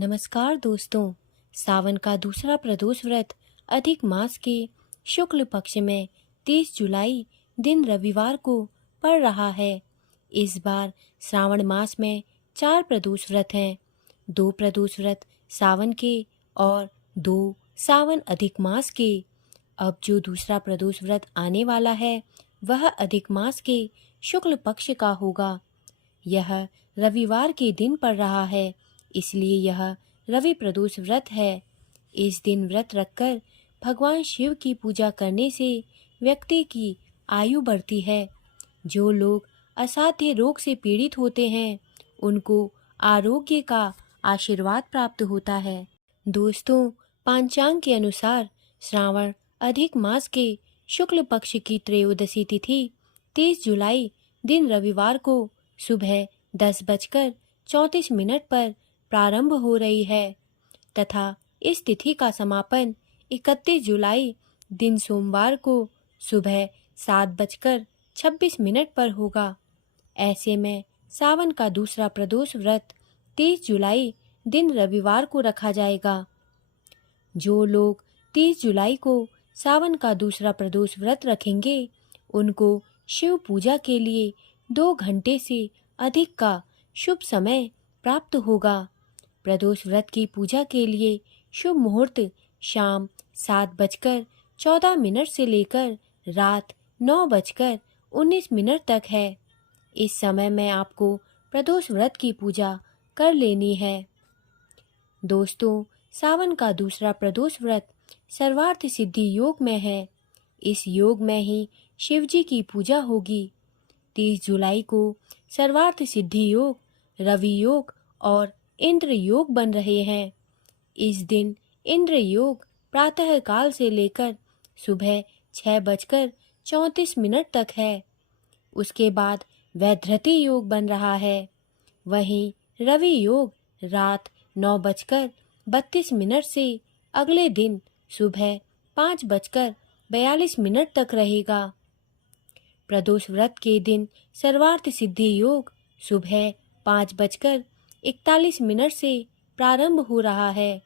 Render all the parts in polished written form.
नमस्कार दोस्तों। सावन का दूसरा प्रदोष व्रत अधिक मास के शुक्ल पक्ष में 30 जुलाई दिन रविवार को पड़ रहा है। इस बार श्रावण मास में 4 प्रदोष व्रत हैं। 2 प्रदोष व्रत सावन के और 2 सावन अधिक मास के। अब जो दूसरा प्रदोष व्रत आने वाला है वह अधिक मास के शुक्ल पक्ष का होगा। यह रविवार के दिन पड़ रहा है, इसलिए यह रवि प्रदोष व्रत है। इस दिन व्रत रखकर भगवान शिव की पूजा करने से व्यक्ति की आयु बढ़ती है। जो लोग असाध्य रोग से पीड़ित होते हैं उनको आरोग्य का आशीर्वाद प्राप्त होता है। दोस्तों, पांचांग के अनुसार श्रावण अधिक मास के शुक्ल पक्ष की त्रयोदशी तिथि 30 जुलाई दिन रविवार को सुबह 10:34 पर प्रारंभ हो रही है तथा इस तिथि का समापन 31 जुलाई दिन सोमवार को सुबह 7:26 पर होगा। ऐसे में सावन का दूसरा प्रदोष व्रत 30 जुलाई दिन रविवार को रखा जाएगा। जो लोग 30 जुलाई को सावन का दूसरा प्रदोष व्रत रखेंगे उनको शिव पूजा के लिए 2 घंटे से अधिक का शुभ समय प्राप्त होगा। प्रदोष व्रत की पूजा के लिए शुभ मुहूर्त शाम 7:14 से लेकर रात 9:19 तक है। इस समय में आपको प्रदोष व्रत की पूजा कर लेनी है। दोस्तों, सावन का दूसरा प्रदोष व्रत सर्वार्थ सिद्धि योग में है। इस योग में ही शिव जी की पूजा होगी। 30 जुलाई को सर्वार्थ सिद्धि योग, रवि योग और इंद्र योग बन रहे हैं। इस दिन इंद्र योग प्रातः काल से लेकर सुबह 6:34 तक है। उसके बाद वैधृति योग बन रहा है। वहीं रवि योग रात 9:32 से अगले दिन सुबह 5:42 तक रहेगा। प्रदोष व्रत के दिन सर्वार्थ सिद्धि योग सुबह 5:41 से प्रारंभ हो रहा है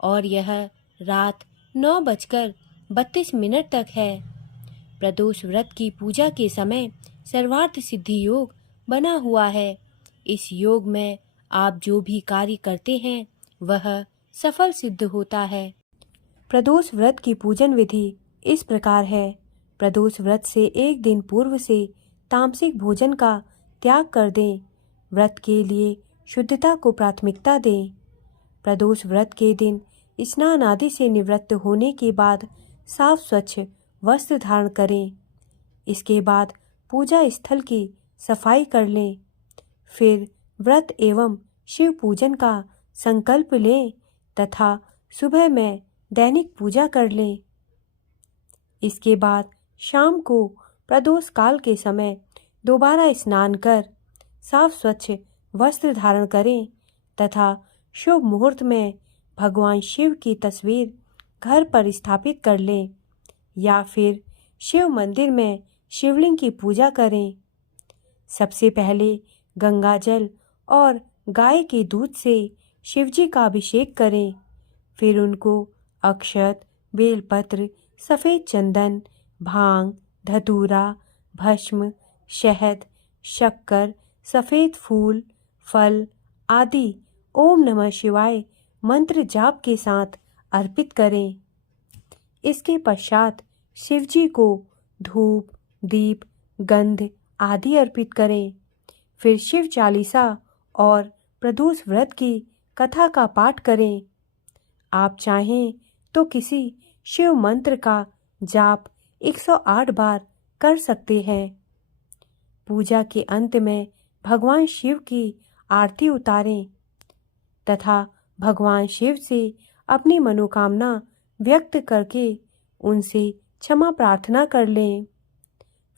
और यह रात 9:32 तक है। प्रदोष व्रत की पूजा के समय सर्वार्थ सिद्धि योग बना हुआ है। इस योग में आप जो भी कार्य करते हैं वह सफल सिद्ध होता है। प्रदोष व्रत की पूजन विधि इस प्रकार है। प्रदोष व्रत से एक दिन पूर्व से तामसिक भोजन का त्याग कर दें। व्रत के लिए शुद्धता को प्राथमिकता दें। प्रदोष व्रत के दिन स्नान आदि से निवृत्त होने के बाद साफ स्वच्छ वस्त्र धारण करें। इसके बाद पूजा स्थल की सफाई कर लें। फिर व्रत एवं शिव पूजन का संकल्प लें तथा सुबह में दैनिक पूजा कर लें। इसके बाद शाम को प्रदोष काल के समय दोबारा स्नान कर साफ स्वच्छ वस्त्र धारण करें तथा शुभ मुहूर्त में भगवान शिव की तस्वीर घर पर स्थापित कर लें या फिर शिव मंदिर में शिवलिंग की पूजा करें। सबसे पहले गंगा जल और गाय के दूध से शिवजी का अभिषेक करें। फिर उनको अक्षत, बेलपत्र, सफ़ेद चंदन, भांग, धतूरा, भस्म, शहद, शक्कर, सफ़ेद फूल, फल आदि ओम नमः शिवाय मंत्र जाप के साथ अर्पित करें। इसके पश्चात शिवजी को धूप, दीप, गंध आदि अर्पित करें। फिर शिव चालीसा और प्रदोष व्रत की कथा का पाठ करें। आप चाहें तो किसी शिव मंत्र का जाप 108 बार कर सकते हैं। पूजा के अंत में भगवान शिव की आरती उतारें तथा भगवान शिव से अपनी मनोकामना व्यक्त करके उनसे क्षमा प्रार्थना कर लें।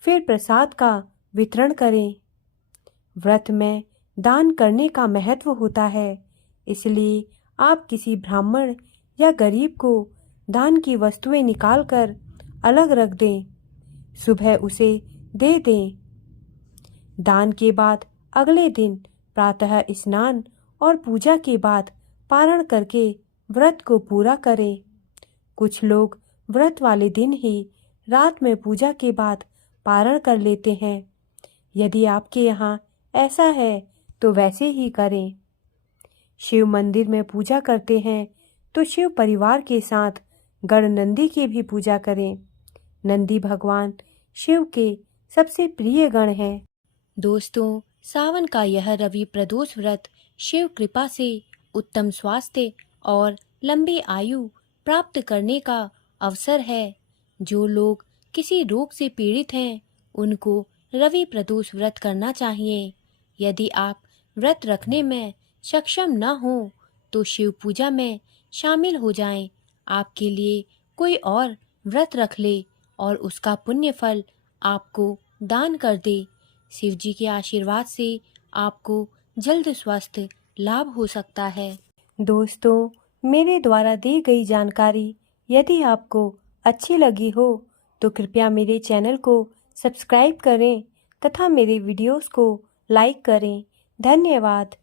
फिर प्रसाद का वितरण करें। व्रत में दान करने का महत्व होता है, इसलिए आप किसी ब्राह्मण या गरीब को दान की वस्तुएं निकालकर अलग रख दें। सुबह उसे दे दें। दान के बाद अगले दिन प्रातः स्नान और पूजा के बाद पारण करके व्रत को पूरा करें। कुछ लोग व्रत वाले दिन ही रात में पूजा के बाद पारण कर लेते हैं। यदि आपके यहाँ ऐसा है तो वैसे ही करें। शिव मंदिर में पूजा करते हैं तो शिव परिवार के साथ गणनंदी की भी पूजा करें। नंदी भगवान शिव के सबसे प्रिय गण हैं। दोस्तों, सावन का यह रवि प्रदोष व्रत शिव कृपा से उत्तम स्वास्थ्य और लंबी आयु प्राप्त करने का अवसर है। जो लोग किसी रोग से पीड़ित हैं, उनको रवि प्रदोष व्रत करना चाहिए। यदि आप व्रत रखने में सक्षम न हो तो शिव पूजा में शामिल हो जाएं। आपके लिए कोई और व्रत रख ले और उसका पुण्य फल आपको दान कर दे। शिव जी के आशीर्वाद से आपको जल्द स्वास्थ्य लाभ हो सकता है। दोस्तों, मेरे द्वारा दी गई जानकारी यदि आपको अच्छी लगी हो तो कृपया मेरे चैनल को सब्सक्राइब करें तथा मेरे वीडियोस को लाइक करें। धन्यवाद।